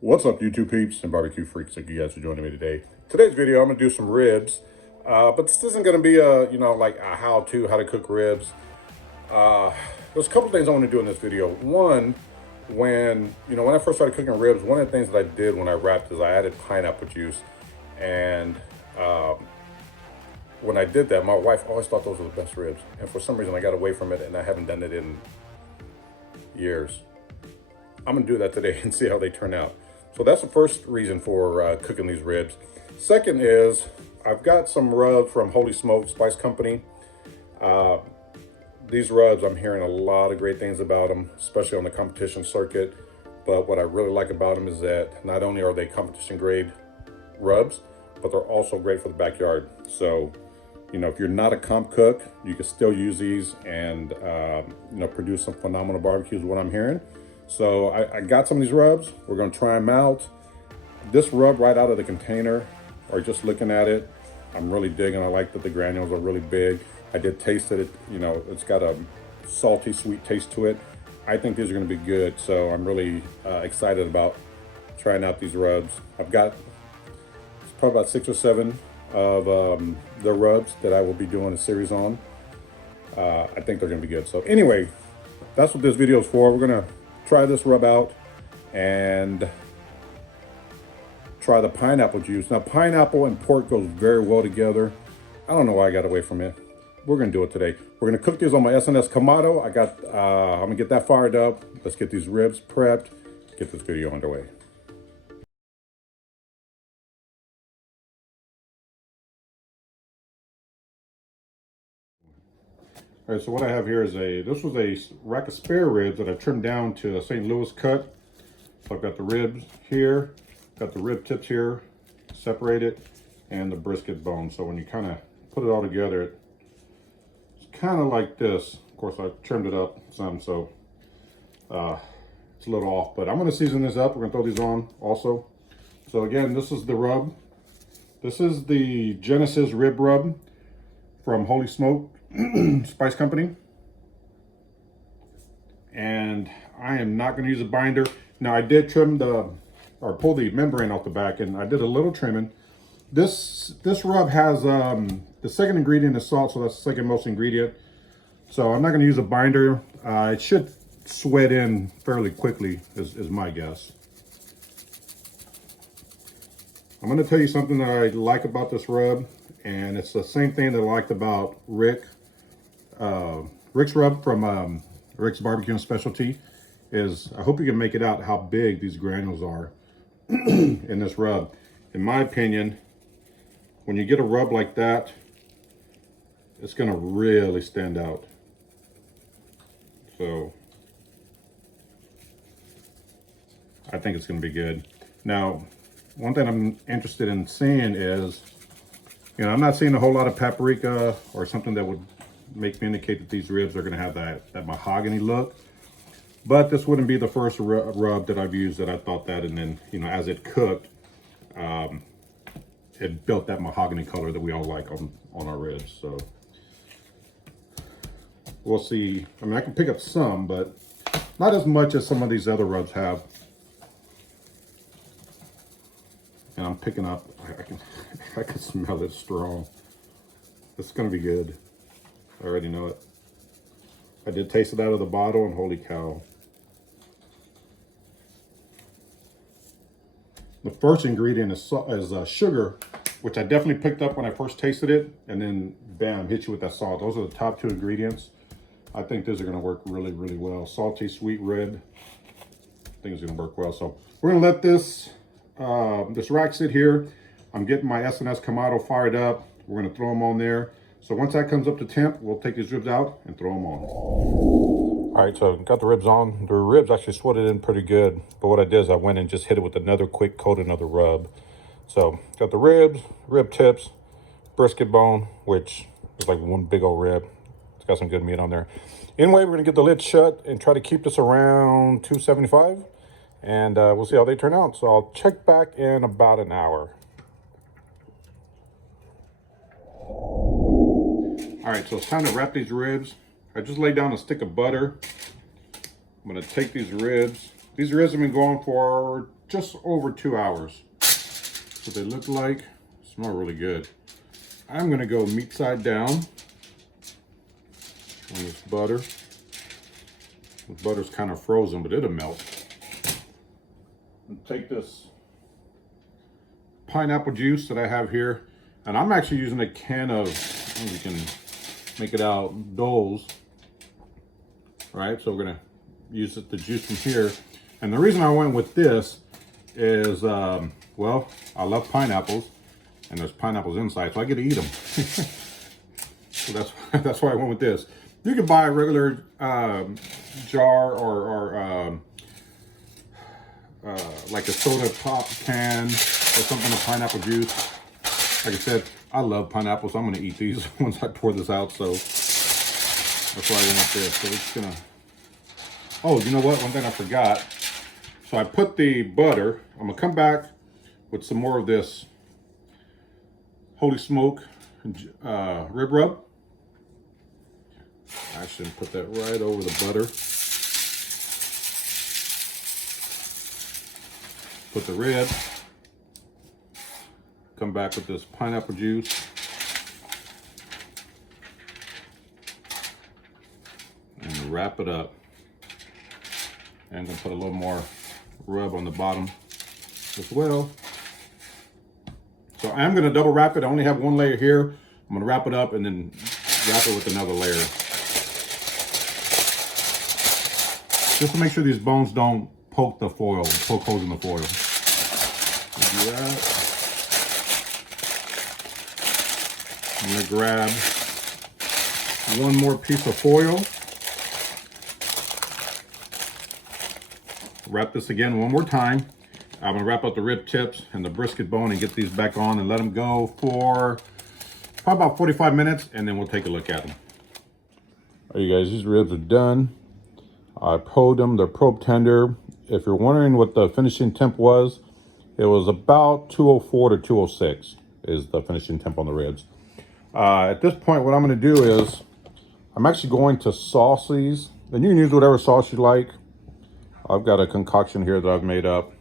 What's up, YouTube peeps and barbecue freaks? Thank you guys for joining me today. Today's video, I'm gonna do some ribs, but this isn't gonna be a like a how to cook ribs. There's a couple things I want to do in this video. One, when I first started cooking ribs, one of the things that I did when I wrapped is I added pineapple juice, and when I did that, my wife always thought those were the best ribs, and for some reason I got away from it, and I haven't done it in years. I'm gonna do that today and see how they turn out. So that's the first reason for cooking these ribs. Second is I've got some rubs from Wholey Spice Company. These rubs, I'm hearing a lot of great things about them, especially on the competition circuit. But what I really like about them is that not only are they competition grade rubs, but they're also great for the backyard. So, if you're not a comp cook, you can still use these and, produce some phenomenal barbecues, what I'm hearing. So I got some of these rubs. We're gonna try them out. This rub right out of the container, or just looking at it, I'm really digging. I like that the granules are really big. I did taste it. It's got a salty, sweet taste to it. I think these are gonna be good. So I'm really excited about trying out these rubs. I've got probably about 6 or 7 of the rubs that I will be doing a series on. I think they're gonna be good. So anyway, that's what this video is for. We're gonna try this rub out and try the pineapple juice. Now, pineapple and pork goes very well together. I don't know why I got away from it. We're gonna do it today. We're gonna cook these on my S&S Kamado. I'm gonna get that fired up. Let's get these ribs prepped, get this video underway. All right, so what I have here is this was a rack of spare ribs that I trimmed down to a St. Louis cut. So I've got the ribs here, got the rib tips here, separated, and the brisket bone. So when you kind of put it all together, it's kind of like this. Of course, I trimmed it up some, so it's a little off. But I'm going to season this up. We're going to throw these on also. So again, this is the rub. This is the Genesis rib rub from Wholey Spice Company. And I am not going to use a binder. Now, I did trim pull the membrane off the back, and I did a little trimming. This rub has the second ingredient is salt, so that's the second most ingredient. So I'm not going to use a binder. It should sweat in fairly quickly, is my guess. I'm going to tell you something that I like about this rub, and it's the same thing that I liked about Rick's rub from Rick's Barbecue and Specialty. Is I hope you can make it out how big these granules are in this rub. In my opinion, when you get a rub like that, it's gonna really stand out. So I think it's gonna be good. Now, one thing I'm interested in seeing is, I'm not seeing a whole lot of paprika or something that would make me indicate that these ribs are gonna have that mahogany look. But this wouldn't be the first rub that I've used that I thought that, and then, as it cooked, it built that mahogany color that we all like on our ribs. So we'll see. I mean, I can pick up some, but not as much as some of these other rubs have. And I'm picking up, I can smell it strong. It's gonna be good. I already know it. I did taste it out of the bottle, and holy cow. The first ingredient is sugar, which I definitely picked up when I first tasted it, and then bam, hit you with that salt. Those are the top 2 ingredients. I think these are gonna work really, really well. Salty, sweet rib. I think it's gonna work well. So we're gonna let this rack sit here. I'm getting my S&S Kamado fired up. We're gonna throw them on there. So once that comes up to temp, we'll take these ribs out and throw them on. All right, so got the ribs on. The ribs actually sweated in pretty good. But what I did is I went and just hit it with another quick coating of the rub. So got the ribs, rib tips, brisket bone, which is like one big old rib. It's got some good meat on there. Anyway, we're gonna get the lid shut and try to keep this around 275. And we'll see how they turn out. So I'll check back in about an hour. All right, so it's time to wrap these ribs. I just laid down a stick of butter. I'm gonna take these ribs. These ribs have been going for just over 2 hours. What they look like, smell really good. I'm gonna go meat side down on this butter. The butter's kind of frozen, but it'll melt. And take this pineapple juice that I have here, and I'm actually using a can of, you can make it out, Dole's. All right, so we're gonna use the juice from here. And the reason I went with this is, well, I love pineapples, and there's pineapples inside, so I get to eat them. So that's why I went with this. You can buy a regular jar or like a soda pop can or something of pineapple juice. Like I said, I love pineapples, so I'm gonna eat these once I pour this out. So that's why I went with this. So it's gonna. Oh, you know what? One thing I forgot. So I put the butter. I'm gonna come back with some more of this Holy Smoke rib rub. I should put that right over the butter. Put the rib. Come back with this pineapple juice. And wrap it up. And I'm gonna put a little more rub on the bottom as well. So I'm gonna double wrap it. I only have one layer here. I'm gonna wrap it up and then wrap it with another layer. Just to make sure these bones don't poke the foil, poke holes in the foil. Do that. I'm gonna grab one more piece of foil. Wrap this again one more time. I'm gonna wrap up the rib tips and the brisket bone and get these back on and let them go for probably about 45 minutes, and then we'll take a look at them. All right, you guys, these ribs are done. I probed them, they're probe tender. If you're wondering what the finishing temp was, it was about 204 to 206 is the finishing temp on the ribs. At this point, what I'm gonna do is, I'm actually going to sauce these, and you can use whatever sauce you like. I've got a concoction here that I've made up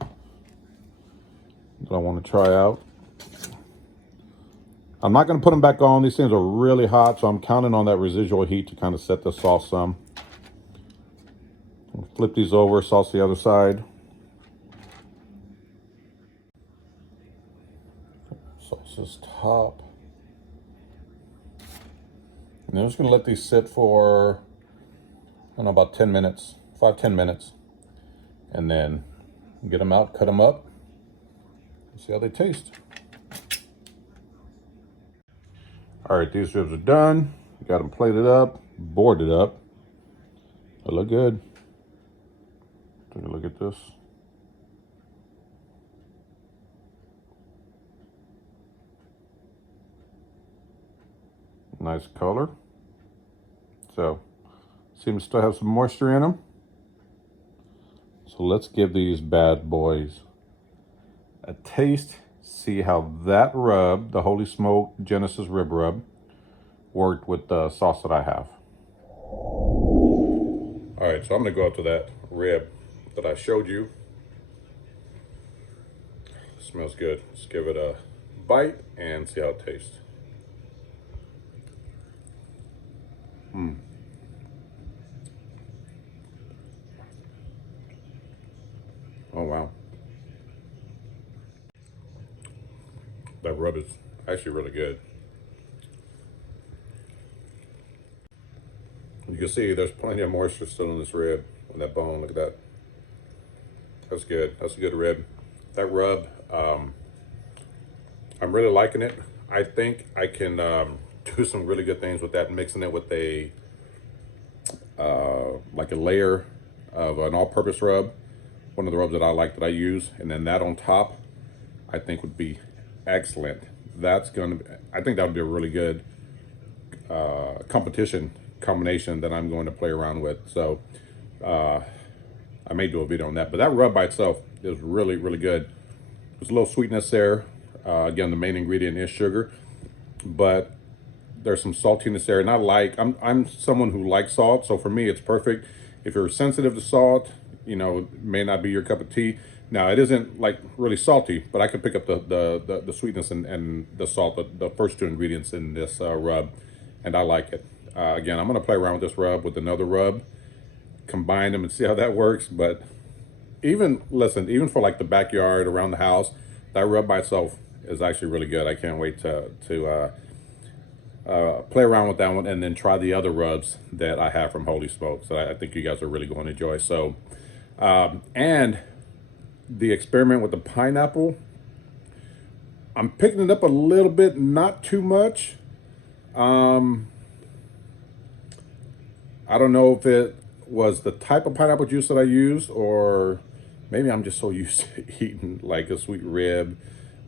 that I want to try out. I'm not going to put them back on. These things are really hot, so I'm counting on that residual heat to kind of set the sauce some. I'll flip these over, sauce the other side. Sauce this top. And I'm just going to let these sit for, I don't know, about 10 minutes. 5-10 minutes, and then get them out, cut them up, see how they taste. All right, these ribs are done. Got them plated up, boarded up. They look good. Take a look at this. Nice color. So, seems to still have some moisture in them. So let's give these bad boys a taste, see how that rub, the Holy Smoke Genesis rib rub, worked with the sauce that I have. All right, so I'm gonna go up to that rib that I showed you. Smells good. Let's give it a bite and see how it tastes. Oh, wow. That rub is actually really good. You can see there's plenty of moisture still in this rib on that bone. Look at that. That's good. That's a good rib. That rub, I'm really liking it. I think I can do some really good things with that, mixing it with a like a layer of an all-purpose rub. One of the rubs that I like that I use, and then that on top, I think would be excellent. That's gonna, I think that would be a really good competition combination that I'm going to play around with. So I may do a video on that, but that rub by itself is really, really good. There's a little sweetness there. Again, the main ingredient is sugar, but there's some saltiness there, and I'm someone who likes salt, so for me it's perfect. If you're sensitive to salt, you know, it may not be your cup of tea, Now it isn't like really salty, but I can pick up the sweetness and the salt, the first two ingredients in this rub, and I like it. Again, I'm gonna play around with this rub with another rub, combine them and see how that works. But even listen, even for like the backyard around the house, that rub by itself is actually really good. I can't wait to play around with that one and then try the other rubs that I have from Wholey Smokes that I think you guys are really going to enjoy. So, and the experiment with the pineapple, I'm picking it up a little bit, not too much. I don't know if it was the type of pineapple juice that I used, or maybe I'm just so used to eating like a sweet rib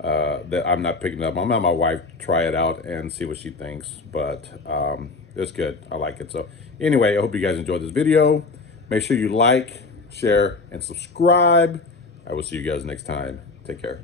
that I'm not picking it up. I'm gonna have my wife try it out and see what she thinks, but it's good. I like it. So anyway, I hope you guys enjoyed this video. Make sure you like, share, and subscribe. I will see you guys next time. Take care.